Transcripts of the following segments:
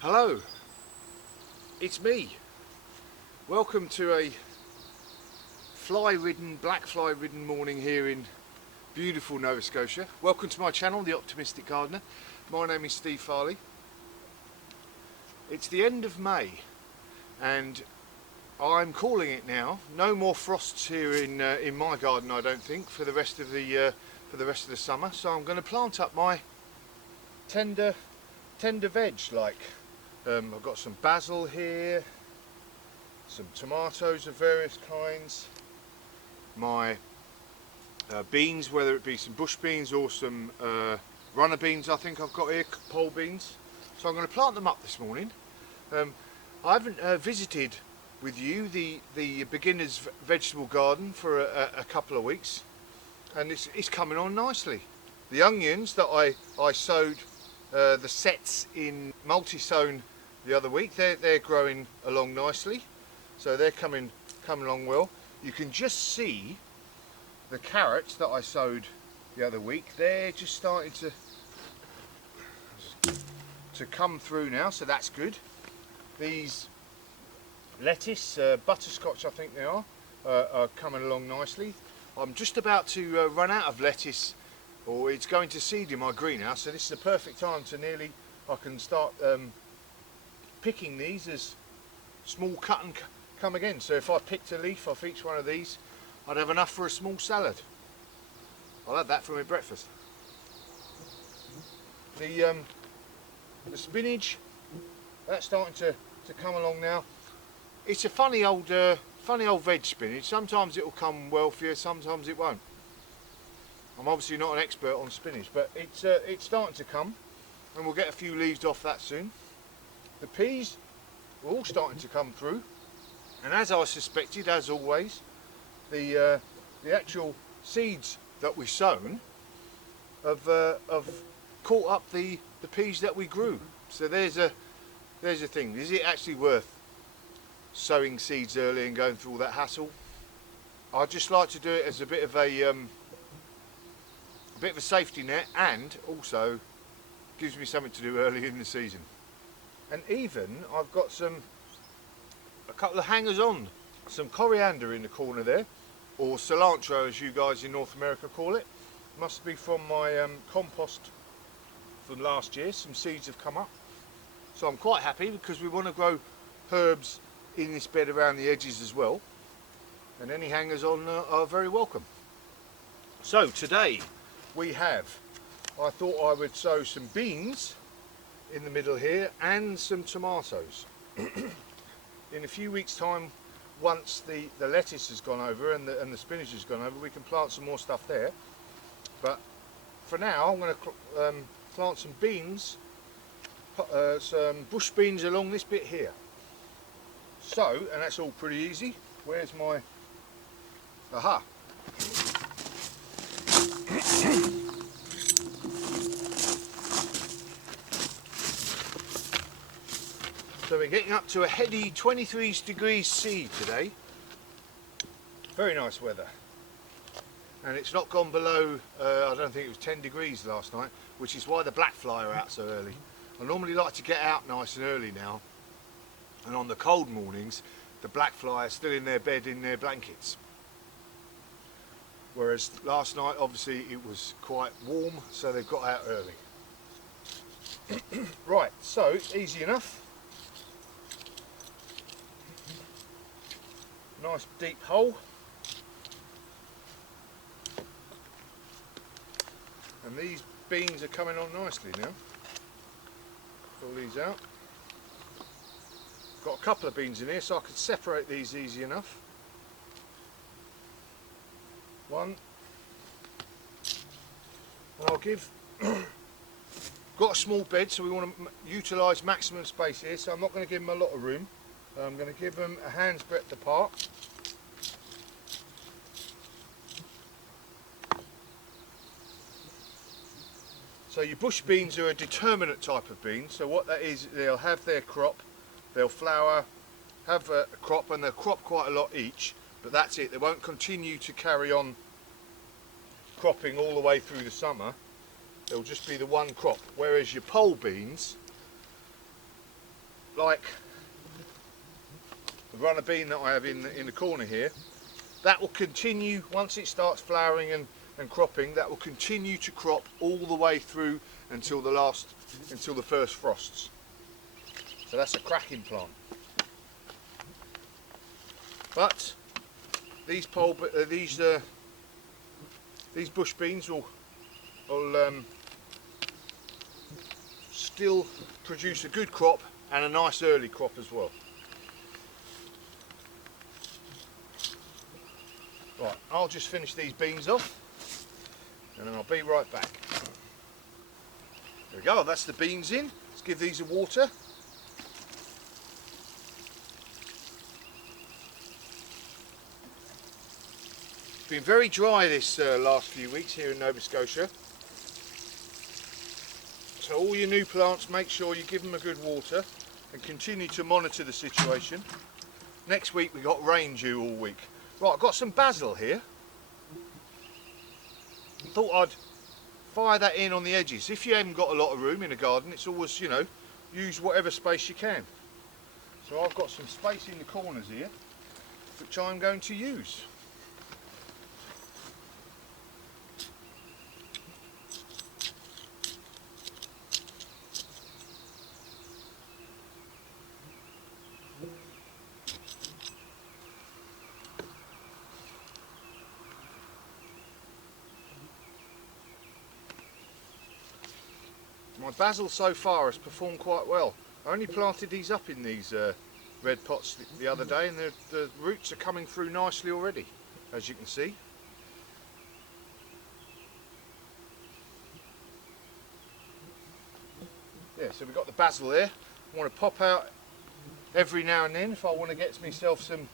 Hello, it's me. Welcome to a black fly ridden morning here in beautiful Nova Scotia. Welcome to my channel, The Optimistic Gardener. My name is Steve Farley. It's the end of May and I'm calling it now. No more frosts here in my garden, I don't think, for the rest of the summer. So I'm going to plant up my tender veg like. I've got some basil here, some tomatoes of various kinds, my beans, whether it be some bush beans or some runner beans I think I've got here, pole beans. So I'm going to plant them up this morning. I haven't visited with you the beginner's vegetable garden for a couple of weeks, and it's coming on nicely. The onions that I sowed the sets in multi-sown the other week, they're growing along nicely, so they're coming along well. You can just see the carrots that I sowed the other week, they're just starting to come through now, so that's good. These lettuce, butterscotch I think they are coming along nicely. I'm just about to run out of lettuce, or it's going to seed in my greenhouse, so this is the perfect time to I can start picking these as small cut and come again. So if I picked a leaf off each one of these, I'd have enough for a small salad. I'll have that for my breakfast. The spinach, that's starting to come along now. It's a funny old veg, spinach. Sometimes it will come well for you, sometimes it won't. I'm obviously not an expert on spinach, but it's starting to come, and we'll get a few leaves off that soon. The peas are all starting to come through, and as I suspected, as always, the actual seeds that we sown have caught up the peas that we grew. So there's a thing. Is it actually worth sowing seeds early and going through all that hassle? I just like to do it as a bit of a safety net, and also gives me something to do early in the season. And even I've got a couple of hangers on, some coriander in the corner there, or cilantro as you guys in North America call it. Must be from my compost from last year. Some seeds have come up, so I'm quite happy because we want to grow herbs in this bed around the edges as well, and any hangers on are very welcome. So today I thought I would sow some beans in the middle here and some tomatoes. In a few weeks time, once the lettuce has gone over and the spinach has gone over, we can plant some more stuff there. But for now I'm going to plant some beans, some bush beans along this bit here. So, and that's all pretty easy. Where's my aha? So we're getting up to a heady 23 degrees C today. Very nice weather. And it's not gone below, I don't think it was 10 degrees last night, which is why the black fly are out so early. I normally like to get out nice and early now, and on the cold mornings the black fly are still in their bed in their blankets. Whereas last night obviously it was quite warm, so they've got out early. Right, so easy enough. Nice deep hole, and these beans are coming on nicely now. Pull these out. Got a couple of beans in here, so I could separate these easy enough. One, and I'll give got a small bed, so we want to utilise maximum space here, so I'm not going to give them a lot of room. I'm going to give them a hand's breadth apart. So your bush beans are a determinate type of bean, so what that is, they'll have their crop, they'll flower, have a crop, and they'll crop quite a lot each, but that's it. They won't continue to carry on cropping all the way through the summer. It'll just be the one crop, whereas your pole beans, like the runner bean that I have in the corner here, that will continue once it starts flowering and cropping. That will continue to crop all the way through until the first frosts. So that's a cracking plant. But these bush beans will still produce a good crop and a nice early crop as well. Right, I'll just finish these beans off and then I'll be right back. There we go, that's the beans in. Let's give these a water. It's been very dry this last few weeks here in Nova Scotia. So all your new plants, make sure you give them a good water and continue to monitor the situation. Next week we got rain due all week. Right, I've got some basil here. Thought I'd fire that in on the edges. If you haven't got a lot of room in a garden, it's always, you know, use whatever space you can. So I've got some space in the corners here, which I'm going to use. My basil so far has performed quite well. I only planted these up in these red pots the other day, and the roots are coming through nicely already, as you can see. Yeah, so we've got the basil there. I want to pop out every now and then if I want to get myself some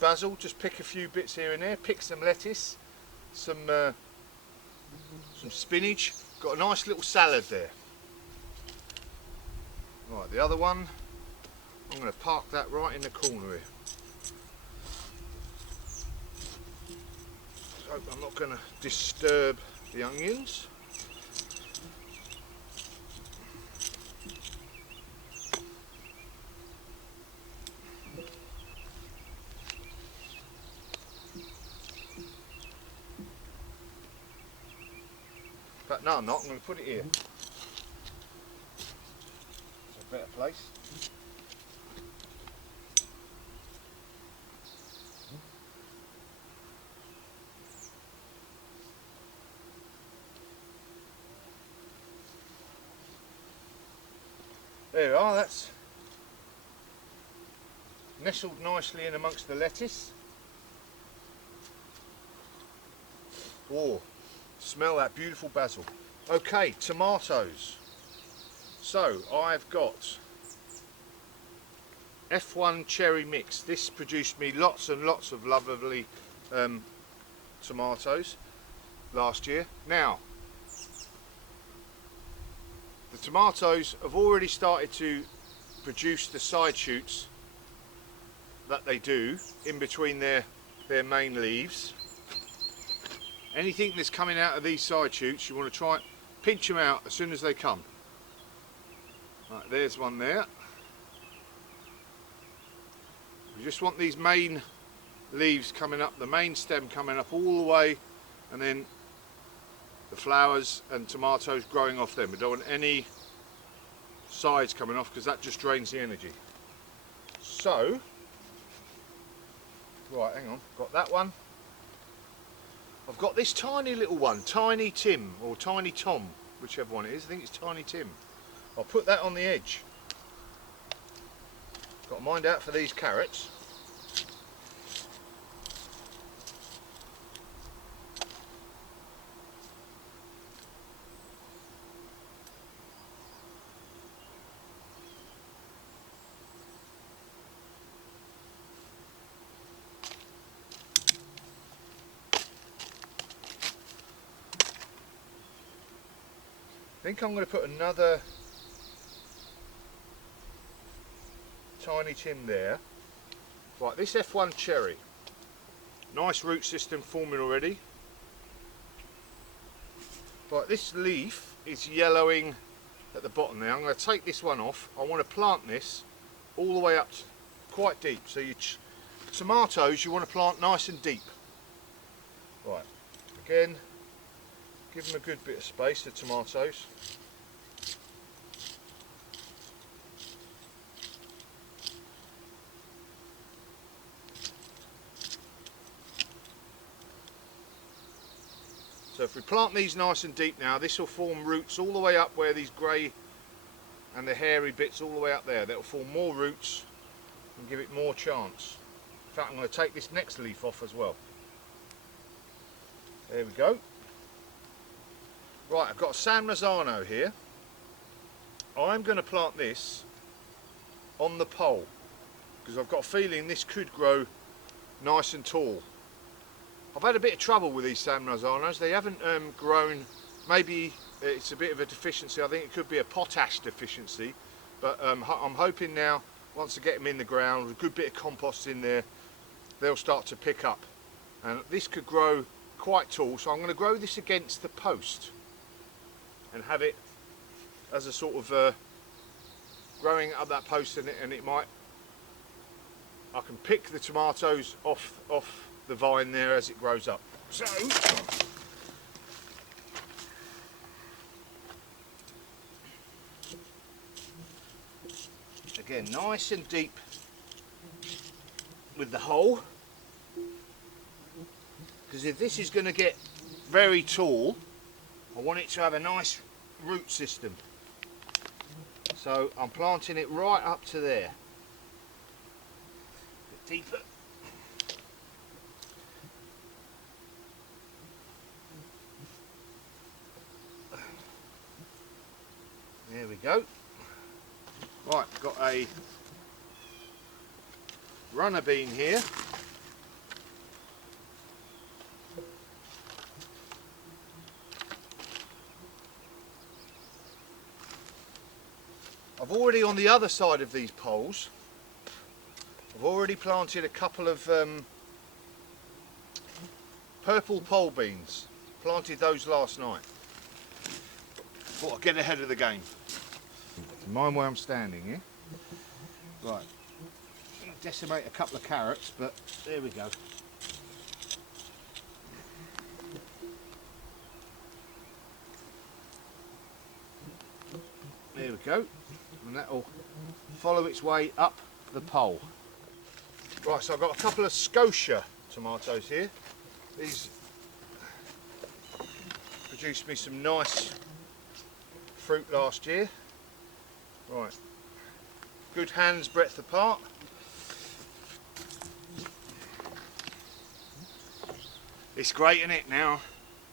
basil. Just pick a few bits here and there. Pick some lettuce, some spinach. Got a nice little salad there. Right, the other one, I'm going to park that right in the corner here. So I'm not going to disturb the onions. But no, I'm not. I'm going to put it here. It's a better place. There we are. That's nestled nicely in amongst the lettuce. Oh. Smell that beautiful basil. Okay, tomatoes. So I've got F1 cherry mix. This produced me lots and lots of lovely tomatoes last year. Now, the tomatoes have already started to produce the side shoots that they do in between their main leaves. Anything that's coming out of these side shoots, you want to try and pinch them out as soon as they come. Right, there's one there. You just want these main leaves coming up, the main stem coming up all the way, and then the flowers and tomatoes growing off them. We don't want any sides coming off because that just drains the energy. So, right, hang on, got that one. I've got this tiny little one, Tiny Tim, or Tiny Tom, whichever one it is. I think it's Tiny Tim. I'll put that on the edge. Got to mind out for these carrots. I think I'm going to put another Tiny Tim there. Right, this F1 cherry. Nice root system forming already. Right, this leaf is yellowing at the bottom there. I'm going to take this one off. I want to plant this all the way up quite deep. So your tomatoes you want to plant nice and deep. Right, again, give them a good bit of space, the tomatoes. So if we plant these nice and deep now, this will form roots all the way up where these grey and the hairy bits all the way up there. That will form more roots and give it more chance. In fact, I'm going to take this next leaf off as well. There we go. Right, I've got a San Marzano here. I'm going to plant this on the pole because I've got a feeling this could grow nice and tall. I've had a bit of trouble with these San Marzanos. They haven't grown. Maybe it's a bit of a deficiency. I think it could be a potash deficiency, but I'm hoping now once I get them in the ground with a good bit of compost in there, they'll start to pick up, and this could grow quite tall. So I'm going to grow this against the post and have it as a sort of growing up that post, and it might, I can pick the tomatoes off the vine there as it grows up. So again, nice and deep with the hole, because if this is going to get very tall, I want it to have a nice root system. So I'm planting it right up to there. A bit deeper. There we go. Right, got a runner bean here. I've already, on the other side of these poles, I've already planted a couple of purple pole beans. Planted those last night. Thought I'd get ahead of the game. Mind where I'm standing here. Right, decimate a couple of carrots, but there we go. There we go, and that will follow its way up the pole. Right, so I've got a couple of Scotia tomatoes here. These produced me some nice fruit last year. Right, good hand's breadth apart. It's great, isn't it, now?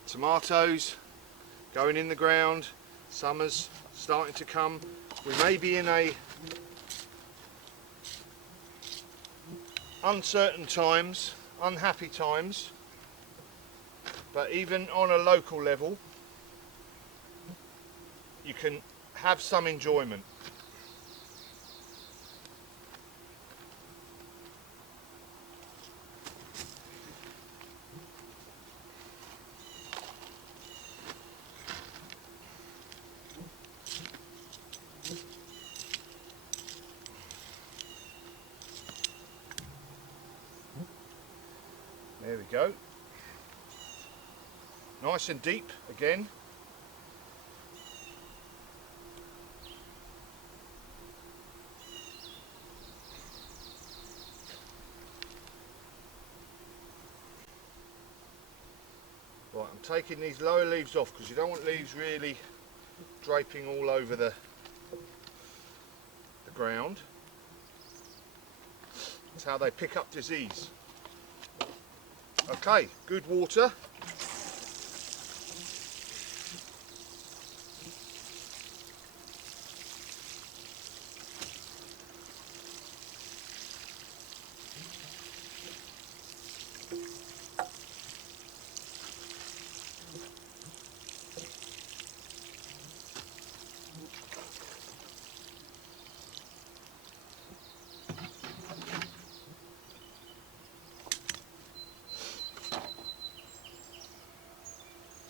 Tomatoes going in the ground, summer's starting to come. We may be in a uncertain times, unhappy times, but even on a local level, you can have some enjoyment. There we go. Nice and deep again. Right, I'm taking these lower leaves off because you don't want leaves really draping all over the ground. That's how they pick up disease. Okay, good water.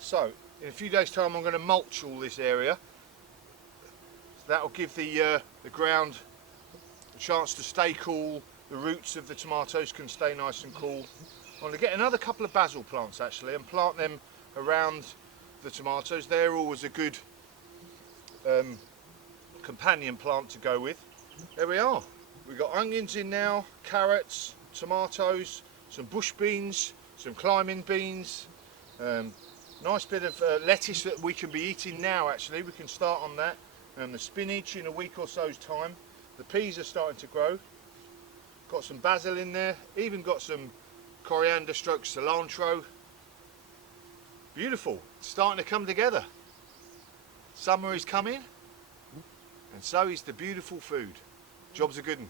So, in a few days' time I'm going to mulch all this area That'll give the ground a chance to stay cool. The roots of the tomatoes can stay nice and cool. I'm going to get another couple of basil plants actually and plant them around the tomatoes. They're always a good companion plant to go with. There we are. We've got onions in now, carrots, tomatoes, some bush beans, some climbing beans. Nice bit of lettuce that we can be eating now actually. We can start on that. The spinach in a week or so's time. The peas are starting to grow. Got some basil in there. Even got some coriander stroke cilantro. Beautiful. It's starting to come together. Summer is coming and so is the beautiful food. Job's a good one.